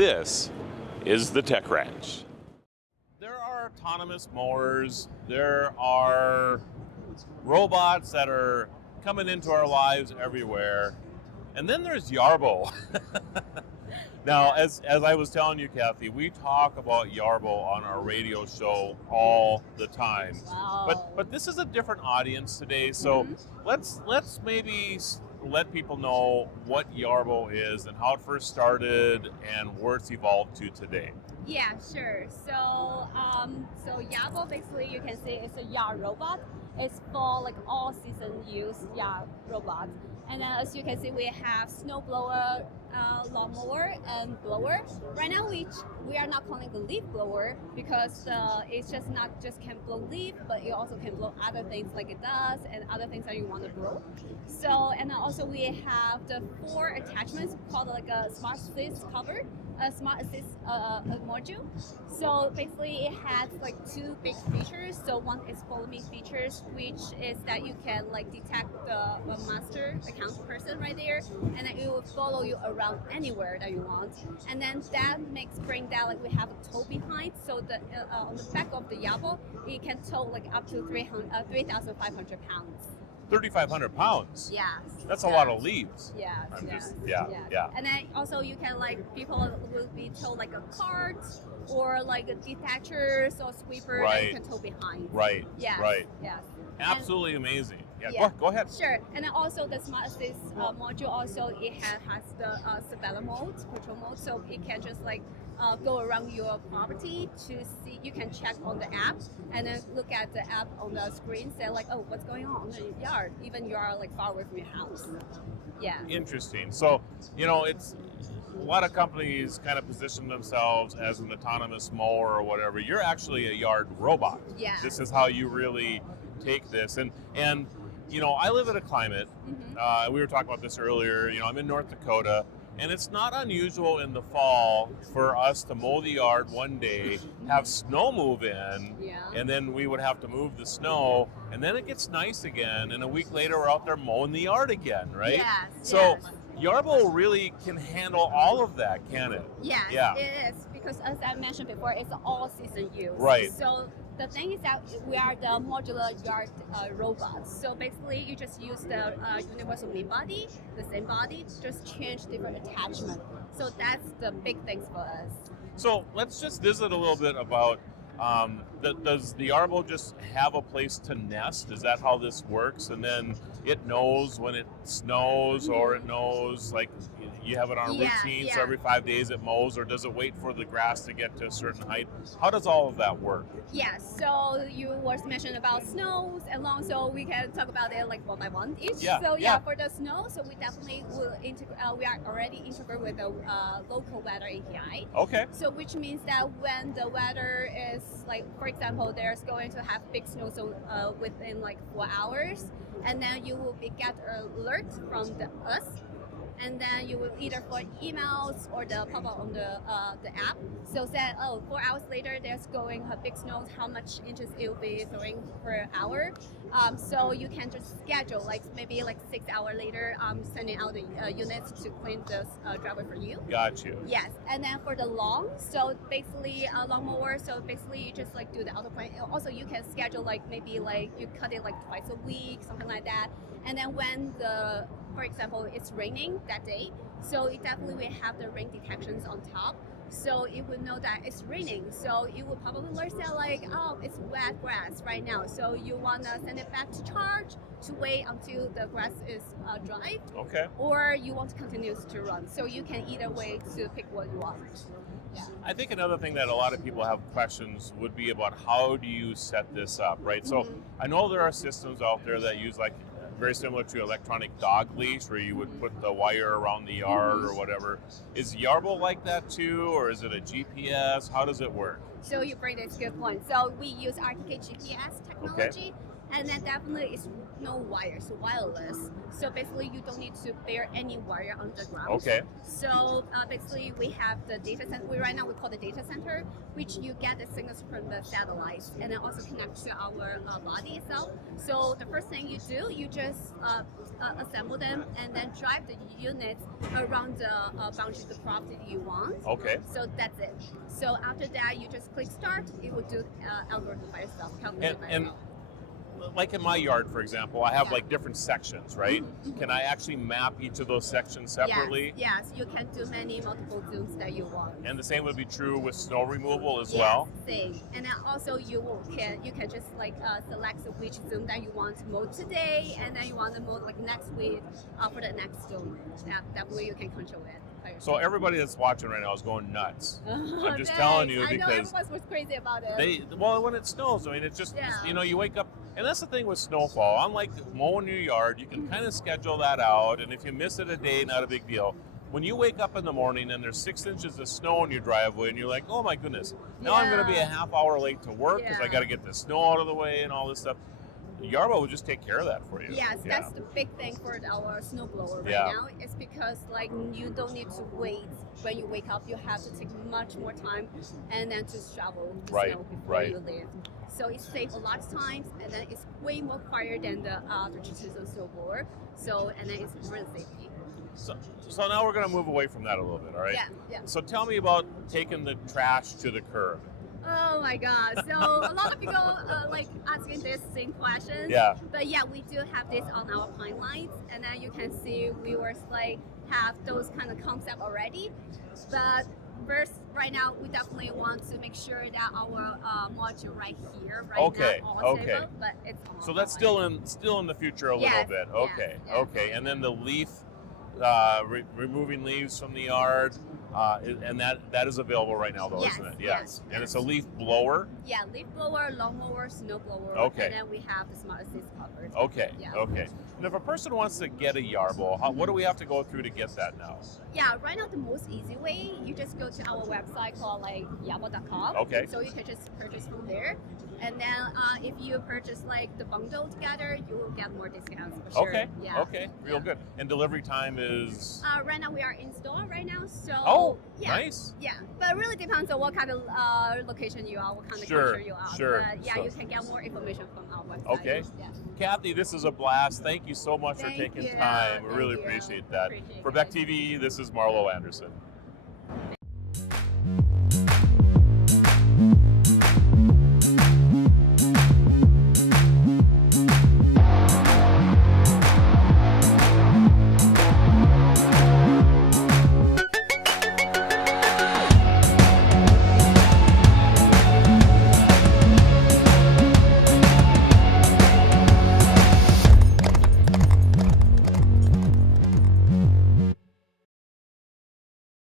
This is the Tech Ranch. There are autonomous mowers. There are robots that are coming into our lives everywhere. And then there's Yarbo. Now, as I was telling you, Kathy, we talk about Yarbo on our radio show all the time. Wow. But this is a different audience today, so let's maybe let people know what Yarbo is and how it first started and where it's evolved to today. Yeah, sure. So Yarbo, basically you can say it's a yard robot. It's for like all season use yard robot. And then as you can see, we have snowblower, lawnmower, and blower. Right now we are not calling the leaf blower because it's just not just can blow leaf, but it also can blow other things like it does and other things that you want to blow. So and then also we have the 4 attachments called like a smart assist cover, a smart assist module. So basically it has like 2 big features. So one is follow me features, which is that you can like detect the master account person right there, and then it will follow you around anywhere that you want. And then that bring that like we have a tow behind, so the on the back of the Yarbo it can tow like up to 3,500 pounds. 3,500 pounds. Yes. That's a lot of leaves. Yeah. Yeah. And then also you can like people will be towed like a cart or like a detachers or sweeper that you can tow behind. Right. Yes. Right. Yes. Absolutely amazing. Yeah. Go ahead. Sure. And then also the smart assist module also it has the surveillance mode, patrol mode, so it can just like go around your property to see. You can check on the app and then look at the app on the screen, say like, oh, what's going on in the yard, even you are like far away from your house. Yeah. Interesting. So it's a lot of companies kind of position themselves as an autonomous mower or whatever. You're actually a yard robot. Yeah. This is how you really take this. And I live in a climate, we were talking about this earlier, I'm in North Dakota, and it's not unusual in the fall for us to mow the yard one day, have snow move in, and then we would have to move the snow, and then it gets nice again, and a week later we're out there mowing the yard again, right? Yes. So Yarbo really can handle all of that, can it? Yes, yeah. It is, because as I mentioned before, it's all season use. Right. So the thing is that we are the modular yard robots. So basically, you just use the universal main body, the same body, just change different attachment. So that's the big things for us. So let's just visit a little bit about, does the Yarbo just have a place to nest? Is that how this works? And then it knows when it snows, or it knows like you have it on a routine, so every 5 days it mows, or does it wait for the grass to get to a certain height? How does all of that work? Yes, so you was mentioned about snows and long, so we can talk about it like one by one each. Yeah. So for the snow, so we definitely will we are already integrated with the local weather API. Okay. So which means that when the weather is like, for example, there's going to have big snow zone within like 4 hours, and then you will get alert from us. And then you will either for emails or the pop-up on the app. So that 4 hours later, there's going a big snow, how much inches it will be throwing per hour. So you can just schedule like maybe like 6 hours later, sending out the units to clean this driveway for you. Got you. Yes, and then for the lawn, so basically a lawnmower. So basically you just like do the auto plan. Also you can schedule like maybe like you cut it like twice a week, something like that. And then when for example, it's raining that day, so it definitely will have the rain detections on top. So it will know that it's raining. So it will probably learn that like, oh, it's wet grass right now. So you want to send it back to charge to wait until the grass is dry. Okay. Or you want to continue to run. So you can either way to pick what you want. Yeah. I think another thing that a lot of people have questions would be about how do you set this up, right? So I know there are systems out there that use like very similar to electronic dog leash, where you would put the wire around the yard or whatever. Is Yarbo like that too, or is it a GPS? How does it work? So you bring this good point. So we use RTK GPS technology. And then definitely it's no wires, wireless. So basically you don't need to bear any wire on the ground. Okay. So basically we have the data center, right now we call the data center, which you get the signals from the satellites and then also connect to our body itself. So the first thing you do, you just assemble them and then drive the units around the boundary of the property you want. Okay. So that's it. So after that, you just click start. It will do algorithm by itself, calculate by itself. Like in my yard, for example, I have Yeah. like different sections, right? Can I actually map each of those sections separately? Yes, you can do many multiple zooms that you want. And the same would be true with snow removal as Yes, well? same. And then also you can just like select which zoom that you want to mow today, and then you want to mow like next week for the next zoom. That way you can control it. by So yourself. everybody that's watching right now is going nuts. I'm just telling you I know because everyone was crazy about it. well, when it snows, I mean, it's just, Yeah. you know, you wake up, and that's the thing with snowfall. Unlike mowing your yard, you can kind of schedule that out, and if you miss it a day, not a big deal. When you wake up in the morning and there's 6 inches of snow in your driveway, and you're like, oh my goodness, now I'm going to be a Yeah. half hour late to work because I Yeah. got to get the snow out of the way and all this stuff. Yarbo would just take care of that for you. Yes, Yeah. that's the big thing for our snowblower right Yeah. now. It's because like you don't need to wait when you wake up. You have to take much more time and then to shovel the Right, snow before right. you leave. So it saves a lot of time, and then it's way more quieter than the traditional snowblower. So and then it's really safety. So now we're going to move away from that a little bit, all right? Yeah, yeah. So tell me about taking the trash to the curb. Oh my god! So a lot of people like asking this same question. Yeah. But yeah, we do have this on our pine lines, and then you can see we were like have those kind of concept already. But first, right now, we definitely want to make sure that our module right here, right Okay, now, all okay. stable, but it's on So that's still in the future a little Yes, bit. yes, Okay, yes. okay. And then the leaf, removing leaves from the yard, and that is available right now, though, Yes, isn't it? yes, And yes. it's a leaf blower. Yeah, leaf blower, lawn mower, snow blower, Okay. and then we have the smart assist covered. Okay, Yeah. okay. And if a person wants to get a Yarbo, what do we have to go through to get that now? Yeah, right now the most easy way, you just go to our website called like yarbo.com. Okay. So you can just purchase from there. And then if you purchase like the bundle together, you will get more discounts for sure. Okay, Yeah. okay, real Yeah. good. And delivery time is? Right now we are in store right now, so Oh, yeah, nice. yeah. But it really depends on what kind of location you are, what kind of Sure, country you are. sure. But yeah, So- you can get more information from our website. Okay. Yeah. Kathy, this is a blast. Thank you so much for Thank taking you. time. We Thank really you. appreciate that. Appreciate For it. Beck TV, this is Marlo Anderson.